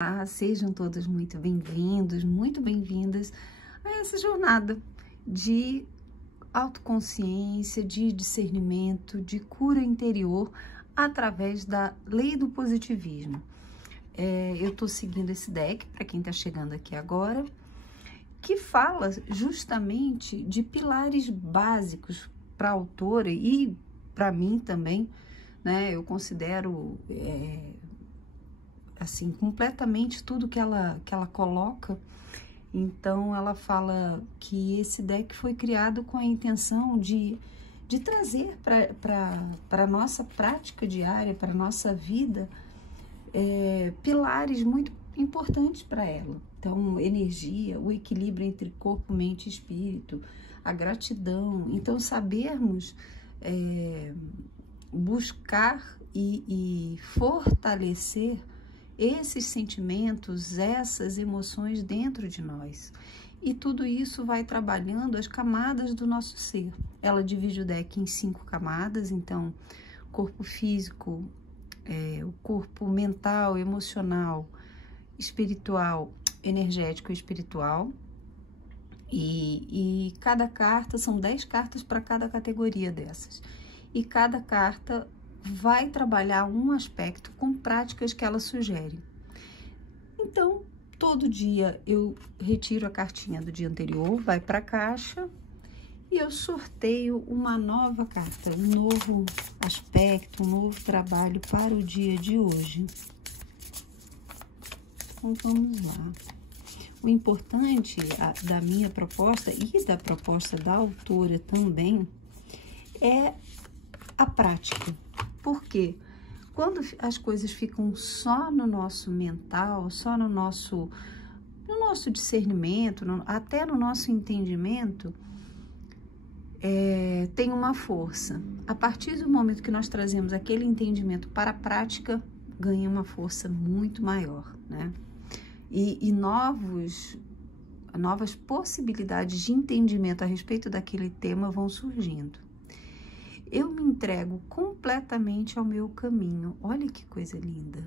Olá, sejam todos muito bem-vindos, muito bem-vindas a essa jornada de autoconsciência, de discernimento, de cura interior através da lei do positivismo. Eu estou seguindo esse deck, para quem está chegando aqui agora, que fala justamente de pilares básicos para a autora e para mim também, né? Eu considero assim, completamente tudo que ela coloca. Então, ela fala que esse deck foi criado com a intenção de trazer para a nossa prática diária, para a nossa vida, pilares muito importantes para ela. Então, energia, o equilíbrio entre corpo, mente e espírito, a gratidão. Então, sabermos buscar e fortalecer esses sentimentos, essas emoções dentro de nós. E tudo isso vai trabalhando as camadas do nosso ser. Ela divide o deck em 5 camadas, então, corpo físico, o corpo mental, emocional, espiritual, energético e espiritual. E cada carta, são 10 cartas para cada categoria dessas. E cada carta vai trabalhar um aspecto com práticas que ela sugere. Então, todo dia eu retiro a cartinha do dia anterior, vai para a caixa e eu sorteio uma nova carta, um novo aspecto, um novo trabalho para o dia de hoje. Então, vamos lá. O importante da minha proposta e da proposta da autora também é a prática. Por quê? Quando as coisas ficam só no nosso mental, só no nosso discernimento, até no nosso entendimento, tem uma força. A partir do momento que nós trazemos aquele entendimento para a prática, ganha uma força muito maior, né? E novas possibilidades de entendimento a respeito daquele tema vão surgindo. Eu me entrego completamente ao meu caminho. Olha que coisa linda.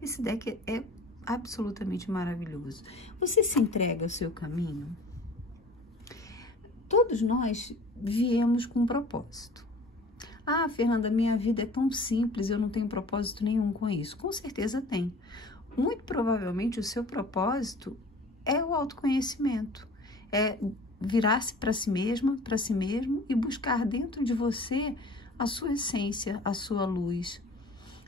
Esse deck é absolutamente maravilhoso. Você se entrega ao seu caminho? Todos nós viemos com um propósito. Ah, Fernanda, minha vida é tão simples, eu não tenho propósito nenhum com isso. Com certeza tem. Muito provavelmente o seu propósito é o autoconhecimento. É virar-se para si mesma, para si mesmo e buscar dentro de você a sua essência, a sua luz,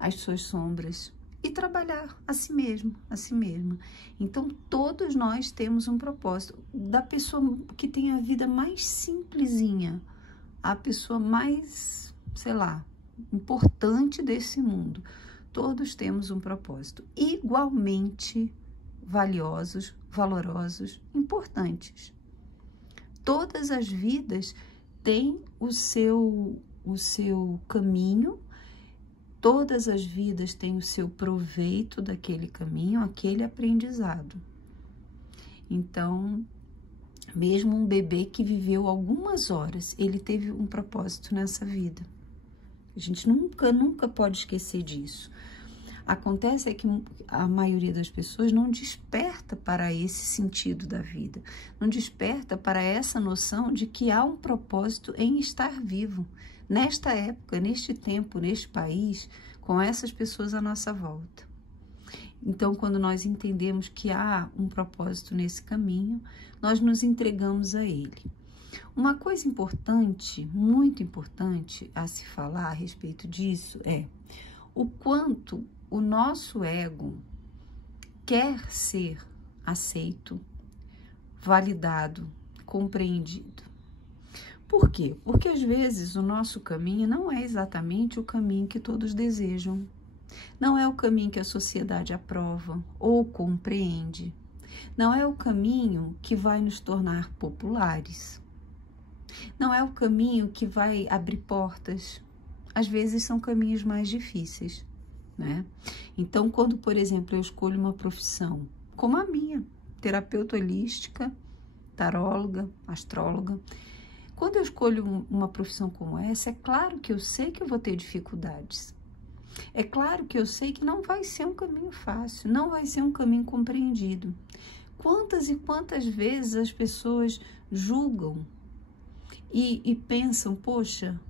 as suas sombras e trabalhar a si mesmo, a si mesma. Então, todos nós temos um propósito. Da pessoa que tem a vida mais simplesinha, a pessoa mais, sei lá, importante desse mundo. Todos temos um propósito igualmente valiosos, valorosos, importantes. Todas as vidas têm o seu caminho, todas as vidas têm o seu proveito daquele caminho, aquele aprendizado. Então, mesmo um bebê que viveu algumas horas, ele teve um propósito nessa vida. A gente nunca pode esquecer disso. Acontece é que a maioria das pessoas não desperta para esse sentido da vida, não desperta para essa noção de que há um propósito em estar vivo, nesta época, neste tempo, neste país, com essas pessoas à nossa volta. Então, quando nós entendemos que há um propósito nesse caminho, nós nos entregamos a ele. Uma coisa importante, muito importante a se falar a respeito disso é o quanto o nosso ego quer ser aceito, validado, compreendido. Por quê? Porque às vezes o nosso caminho não é exatamente o caminho que todos desejam. Não é o caminho que a sociedade aprova ou compreende. Não é o caminho que vai nos tornar populares. Não é o caminho que vai abrir portas. Às vezes são caminhos mais difíceis, né? Então, quando, por exemplo, eu escolho uma profissão, como a minha, terapeuta holística, taróloga, astróloga, quando eu escolho uma profissão como essa, é claro que eu sei que eu vou ter dificuldades. É claro que eu sei que não vai ser um caminho fácil, não vai ser um caminho compreendido. Quantas e quantas vezes as pessoas julgam e pensam, poxa,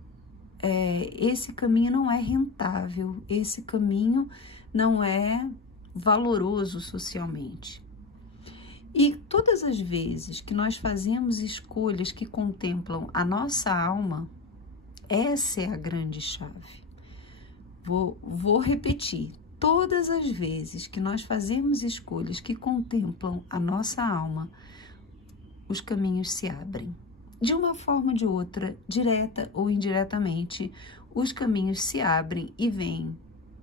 esse caminho não é rentável, esse caminho não é valoroso socialmente. E todas as vezes que nós fazemos escolhas que contemplam a nossa alma, essa é a grande chave. Vou repetir. Todas as vezes que nós fazemos escolhas que contemplam a nossa alma, os caminhos se abrem. De uma forma ou de outra, direta ou indiretamente, os caminhos se abrem e vem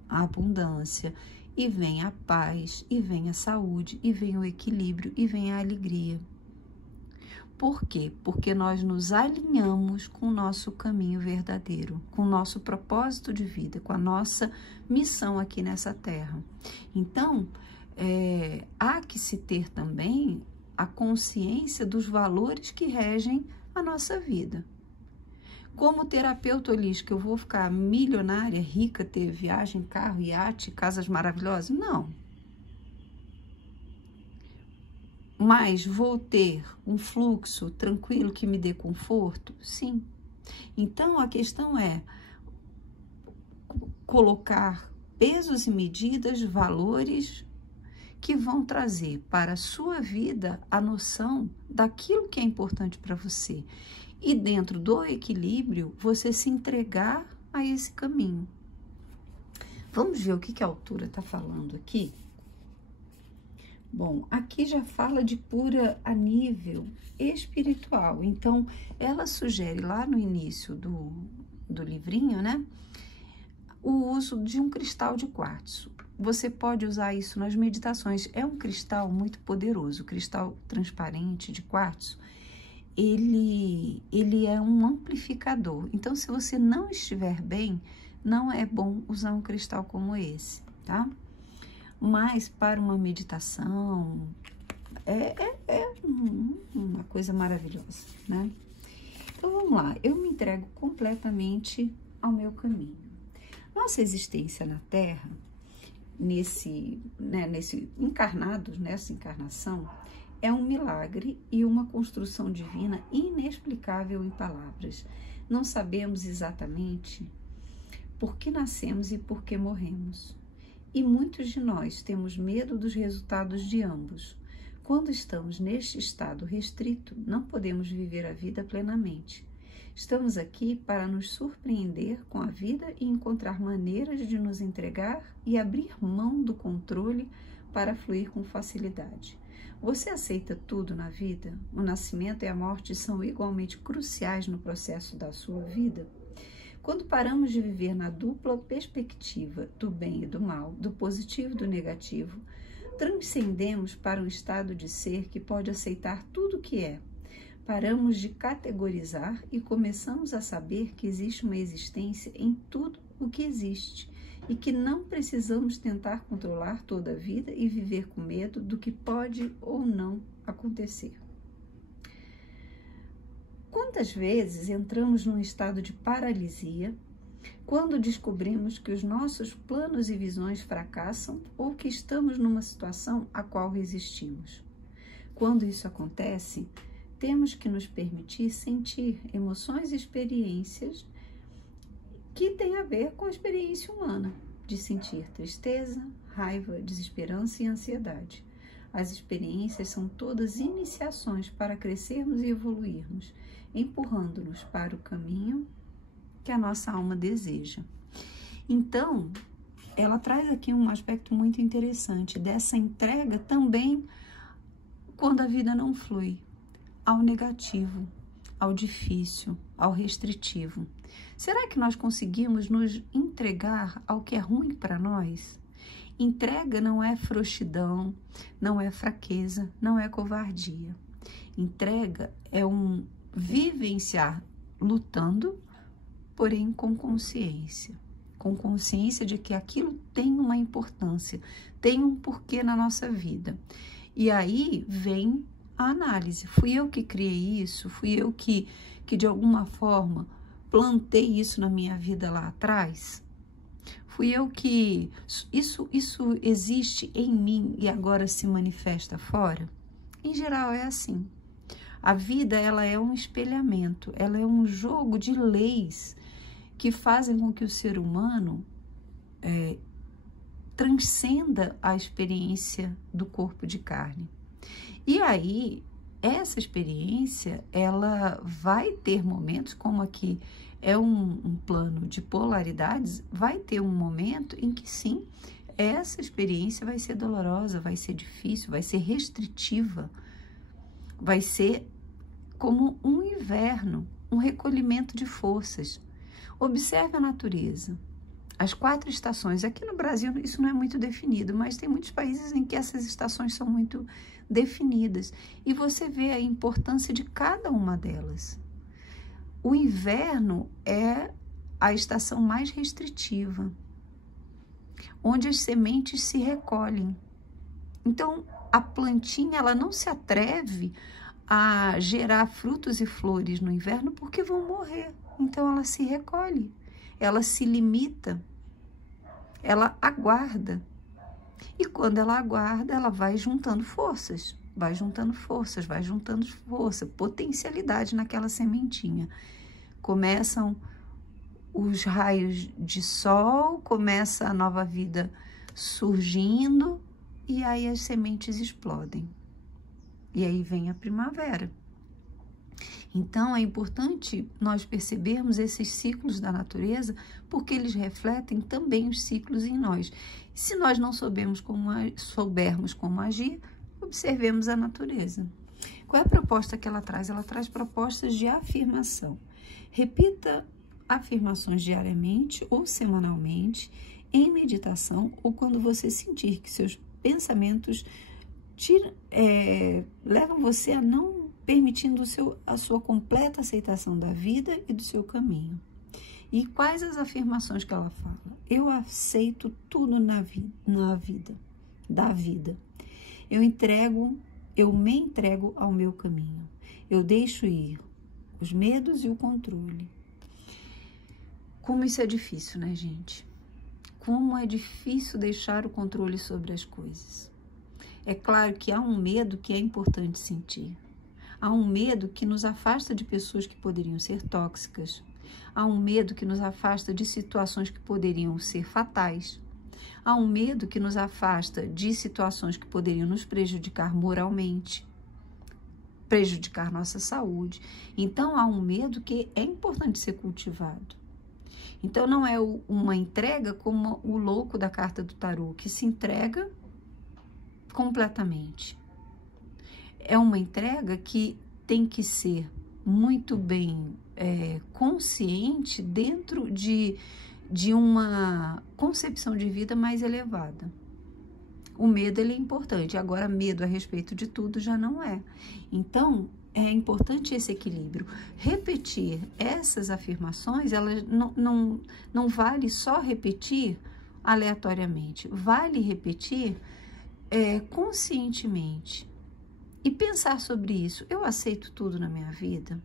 a abundância, e vem a paz, e vem a saúde, e vem o equilíbrio, e vem a alegria. Por quê? Porque nós nos alinhamos com o nosso caminho verdadeiro, com o nosso propósito de vida, com a nossa missão aqui nessa terra. Então, há que se ter também a consciência dos valores que regem a nossa vida. Como terapeuta holística, eu vou ficar milionária, rica, ter viagem, carro, iate, casas maravilhosas? Não. Mas vou ter um fluxo tranquilo que me dê conforto? Sim. Então, a questão é colocar pesos e medidas, valores que vão trazer para a sua vida a noção daquilo que é importante para você. E dentro do equilíbrio, você se entregar a esse caminho. Vamos ver o que a autora está falando aqui? Bom, aqui já fala de cura a nível espiritual. Então, ela sugere lá no início do livrinho, né, o uso de um cristal de quartzo. Você pode usar isso nas meditações. É um cristal muito poderoso, o cristal transparente de quartzo. Ele é um amplificador. Então, se você não estiver bem, não é bom usar um cristal como esse, tá? Mas para uma meditação, é uma coisa maravilhosa, né? Então, vamos lá. Eu me entrego completamente ao meu caminho. Nossa existência na Terra, nesse encarnado, nessa encarnação, é um milagre e uma construção divina inexplicável em palavras. Não sabemos exatamente por que nascemos e por que morremos. E muitos de nós temos medo dos resultados de ambos. Quando estamos neste estado restrito, não podemos viver a vida plenamente. Estamos aqui para nos surpreender com a vida e encontrar maneiras de nos entregar e abrir mão do controle para fluir com facilidade. Você aceita tudo na vida? O nascimento e a morte são igualmente cruciais no processo da sua vida? Quando paramos de viver na dupla perspectiva do bem e do mal, do positivo e do negativo, transcendemos para um estado de ser que pode aceitar tudo o que é. Paramos de categorizar e começamos a saber que existe uma existência em tudo o que existe e que não precisamos tentar controlar toda a vida e viver com medo do que pode ou não acontecer. Quantas vezes entramos num estado de paralisia quando descobrimos que os nossos planos e visões fracassam ou que estamos numa situação a qual resistimos? Quando isso acontece, temos que nos permitir sentir emoções e experiências que têm a ver com a experiência humana, de sentir tristeza, raiva, desesperança e ansiedade. As experiências são todas iniciações para crescermos e evoluirmos, empurrando-nos para o caminho que a nossa alma deseja. Então, ela traz aqui um aspecto muito interessante dessa entrega também quando a vida não flui, ao negativo, ao difícil, ao restritivo. Será que nós conseguimos nos entregar ao que é ruim para nós? Entrega não é frouxidão, não é fraqueza, não é covardia. Entrega é um vivenciar lutando, porém com consciência de que aquilo tem uma importância, tem um porquê na nossa vida. E aí vem a análise. Fui eu que criei isso? Fui eu que de alguma forma plantei isso na minha vida lá atrás? Fui eu que... Isso existe em mim e agora se manifesta fora? Em geral é assim. A vida, ela é um espelhamento, ela é um jogo de leis que fazem com que o ser humano transcenda a experiência do corpo de carne. E aí, essa experiência, ela vai ter momentos, como aqui é um plano de polaridades, vai ter um momento em que sim, essa experiência vai ser dolorosa, vai ser difícil, vai ser restritiva, vai ser como um inverno, um recolhimento de forças. Observe a natureza. As 4 estações, aqui no Brasil isso não é muito definido, mas tem muitos países em que essas estações são muito definidas. E você vê a importância de cada uma delas. O inverno é a estação mais restritiva, onde as sementes se recolhem. Então, a plantinha, ela não se atreve a gerar frutos e flores no inverno porque vão morrer. Então, ela se recolhe, ela se limita, ela aguarda. E quando ela aguarda, ela vai juntando forças, vai juntando forças, vai juntando força, potencialidade naquela sementinha. Começam os raios de sol, começa a nova vida surgindo e aí as sementes explodem. E aí vem a primavera. Então, é importante nós percebermos esses ciclos da natureza, porque eles refletem também os ciclos em nós. Se nós não soubermos como agir, observemos a natureza. Qual é a proposta que ela traz? Ela traz propostas de afirmação. Repita afirmações diariamente ou semanalmente, em meditação, ou quando você sentir que seus pensamentos levam você a não permitindo a sua completa aceitação da vida e do seu caminho. E quais as afirmações que ela fala? Eu aceito tudo da vida. Eu me entrego ao meu caminho. Eu deixo ir os medos e o controle. Como isso é difícil, né, gente? Como é difícil deixar o controle sobre as coisas. É claro que há um medo que é importante sentir. Há um medo que nos afasta de pessoas que poderiam ser tóxicas. Há um medo que nos afasta de situações que poderiam ser fatais. Há um medo que nos afasta de situações que poderiam nos prejudicar moralmente, prejudicar nossa saúde. Então, há um medo que é importante ser cultivado. Então, não é uma entrega como o louco da carta do tarô, que se entrega completamente. É uma entrega que tem que ser muito bem consciente dentro de uma concepção de vida mais elevada. O medo, ele é importante, agora medo a respeito de tudo já não é. Então, é importante esse equilíbrio. Repetir essas afirmações, elas não vale só repetir aleatoriamente, vale repetir conscientemente. E pensar sobre isso, eu aceito tudo na minha vida?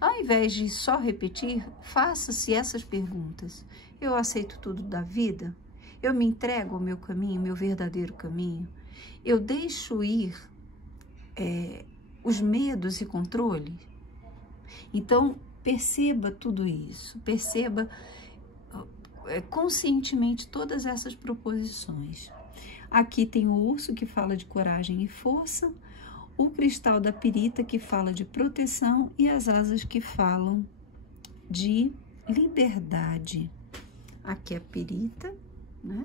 Ao invés de só repetir, faça-se essas perguntas. Eu aceito tudo da vida? Eu me entrego ao meu caminho, meu verdadeiro caminho? Eu deixo ir os medos e controle? Então, perceba tudo isso, perceba conscientemente todas essas proposições. Aqui tem o urso que fala de coragem e força, o cristal da pirita que fala de proteção e as asas que falam de liberdade. Aqui é a pirita, né?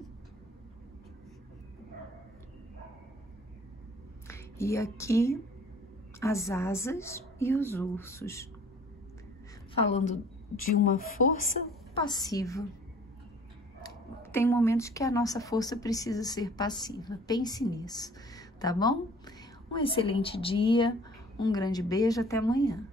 E aqui as asas e os ursos, falando de uma força passiva. Tem momentos que a nossa força precisa ser passiva. Pense nisso, tá bom? Um excelente dia, um grande beijo, até amanhã.